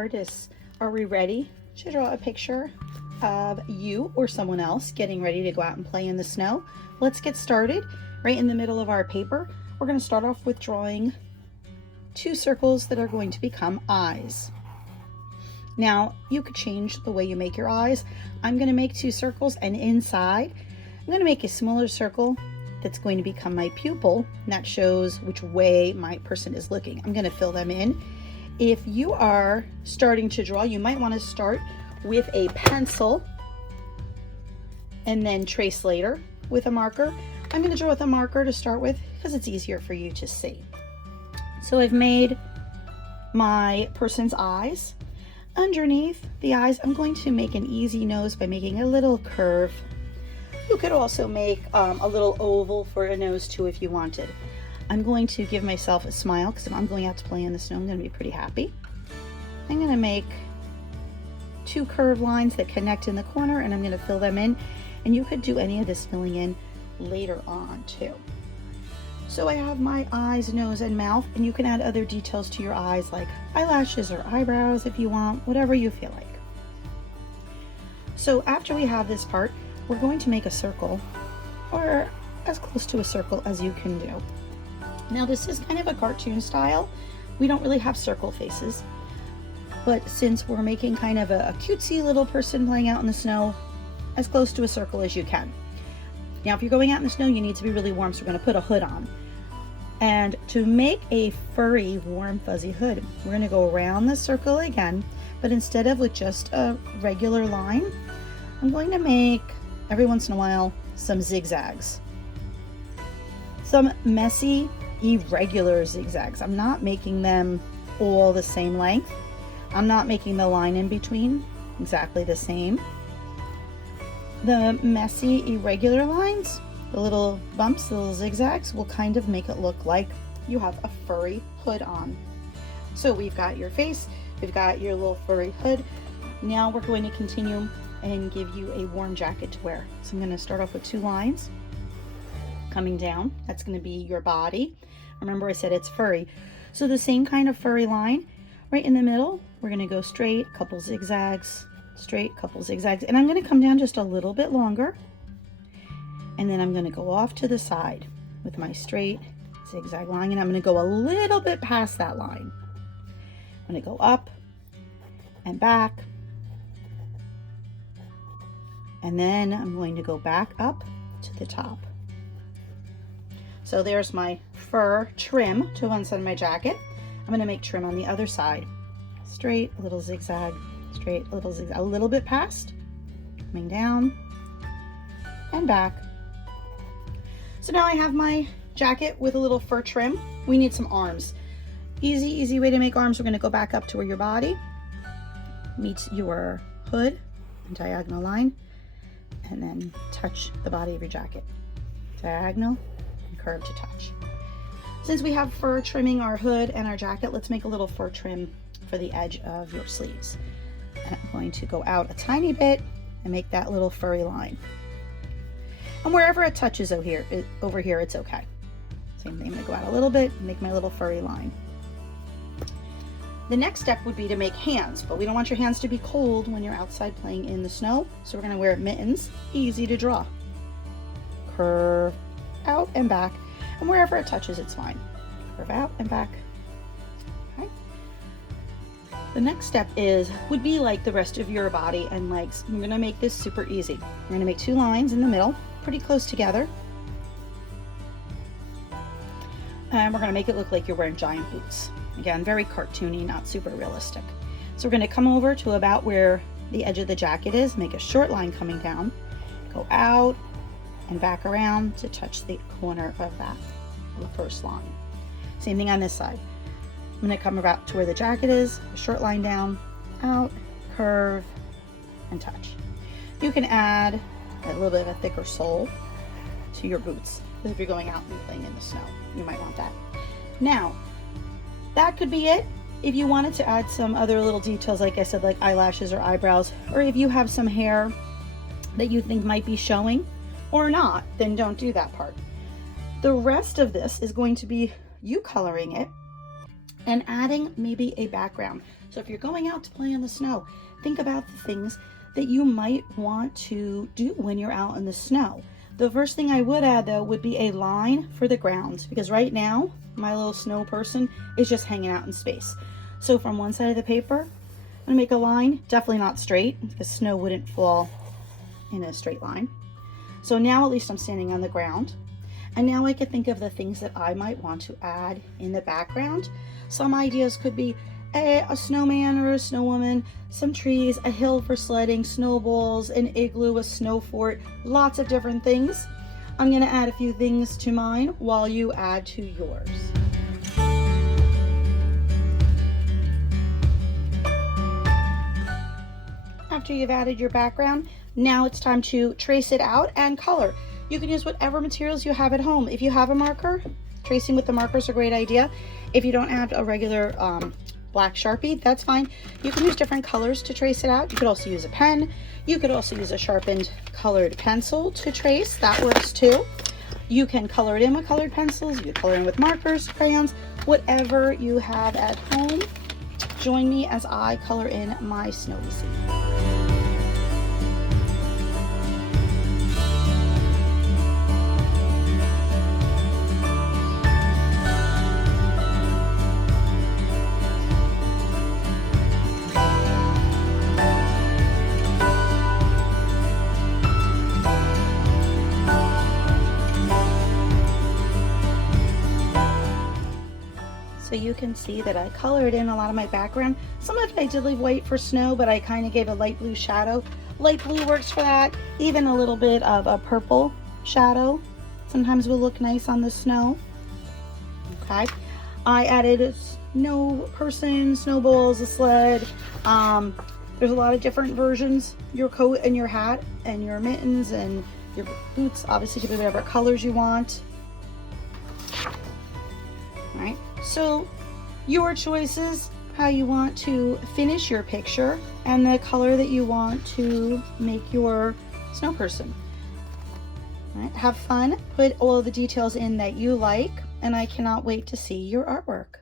artists, are we ready to draw a picture of you or someone else getting ready to go out and play in the snow? Let's get started. Right in the middle of our paper, we're going to start off with drawing two circles that are going to become eyes. Now, you could change the way you make your eyes. I'm going to make two circles, and inside, I'm going to make a smaller circle that's going to become my pupil, and that shows which way my person is looking. I'm going to fill them in. If you are starting to draw, you might want to start with a pencil and then trace later with a marker. I'm going to draw with a marker to start with because it's easier for you to see. So I've made my person's eyes. Underneath the eyes, I'm going to make an easy nose by making a little curve. You could also make a little oval for a nose too if you wanted. I'm going to give myself a smile because if I'm going out to play in the snow, I'm going to be pretty happy. I'm going to make two curved lines that connect in the corner, and I'm going to fill them in. And you could do any of this filling in later on too. So I have my eyes, nose, and mouth, and you can add other details to your eyes like eyelashes or eyebrows if you want, whatever you feel like. So after we have this part, we're going to make a circle, or as close to a circle as you can do. Now this is kind of a cartoon style. We don't really have circle faces, but since we're making kind of a cutesy little person playing out in the snow, as close to a circle as you can. Now if you're going out in the snow, you need to be really warm, so we're going to put a hood on. And to make a furry, warm, fuzzy hood, we're going to go around the circle again, but instead of with just a regular line, I'm going to make, every once in a while, some zigzags. Some messy, irregular zigzags. I'm not making them all the same length. I'm not making the line in between exactly the same. The messy, irregular lines, the little bumps, the little zigzags, will kind of make it look like you have a furry hood on. So we've got your face, we've got your little furry hood. Now we're going to continue and give you a warm jacket to wear. So I'm going to start off with two lines coming down. That's going to be your body. Remember I said it's furry. So the same kind of furry line right in the middle, we're going to go straight, a couple zigzags, straight, couple zigzags, and I'm going to come down just a little bit longer, and then I'm going to go off to the side with my straight zigzag line, and I'm going to go a little bit past that line. I'm going to go up and back, and then I'm going to go back up to the top. So there's my fur trim to one side of my jacket. I'm going to make trim on the other side. Straight, little zigzag, straight, little zigzag, a little bit past, coming down and back. So now I have my jacket with a little fur trim. We need some arms. Easy way to make arms. We're going to go back up to where your body meets your hood, diagonal line, and then touch the body of your jacket. Diagonal and curve to touch. Since we have fur trimming our hood and our jacket, let's make a little fur trim for the edge of your sleeves. And I'm going to go out a tiny bit and make that little furry line. And wherever it touches over here, it's okay. Same thing, I'm going to go out a little bit and make my little furry line. The next step would be to make hands, but we don't want your hands to be cold when you're outside playing in the snow, so we're going to wear mittens. Easy to draw. Curve out and back, and wherever it touches, it's fine. Curve out and back. Okay. The next step would be like the rest of your body and legs. I'm going to make this super easy. We're going to make two lines in the middle, pretty close together. And we're going to make it look like you're wearing giant boots. Again, very cartoony, not super realistic. So we're going to come over to about where the edge of the jacket is, make a short line coming down, go out and back around to touch the corner of that, the first line. Same thing on this side. I'm going to come about to where the jacket is, a short line down, out, curve, and touch. You can add a little bit of a thicker sole to your boots, because if you're going out and playing in the snow, you might want that. Now, that could be it. If you wanted to add some other little details, like I said, like eyelashes or eyebrows, or if you have some hair that you think might be showing or not, then don't do that part. The rest of this is going to be you coloring it and adding maybe a background. So if you're going out to play in the snow, think about the things that you might want to do when you're out in the snow. The first thing I would add though would be a line for the ground, because right now my little snow person is just hanging out in space. So from one side of the paper, I'm gonna make a line, definitely not straight because snow wouldn't fall in a straight line. So now at least I'm standing on the ground. And now I can think of the things that I might want to add in the background. Some ideas could be a snowman or a snowwoman, some trees, a hill for sledding, snowballs, an igloo, a snow fort, lots of different things. I'm gonna add a few things to mine while you add to yours. After you've added your background, now it's time to trace it out and color. You can use whatever materials you have at home. If you have a marker, tracing with the marker is a great idea. If you don't have a regular black Sharpie, that's fine. You can use different colors to trace it out. You could also use a pen. You could also use a sharpened colored pencil to trace. That works too. You can color it in with colored pencils. You can color in with markers, crayons, whatever you have at home. Join me as I color in my snowy scene. So you can see that I colored in a lot of my background. Some of it I did leave white for snow, but I kind of gave a light blue shadow. Light blue works for that. Even a little bit of a purple shadow sometimes will look nice on the snow. Okay. I added snow person, snowballs, a sled. There's a lot of different versions. Your coat and your hat and your mittens and your boots obviously can be whatever colors you want. All right. So your choices, how you want to finish your picture and the color that you want to make your snow person. All right, have fun, put all the details in that you like, and I cannot wait to see your artwork.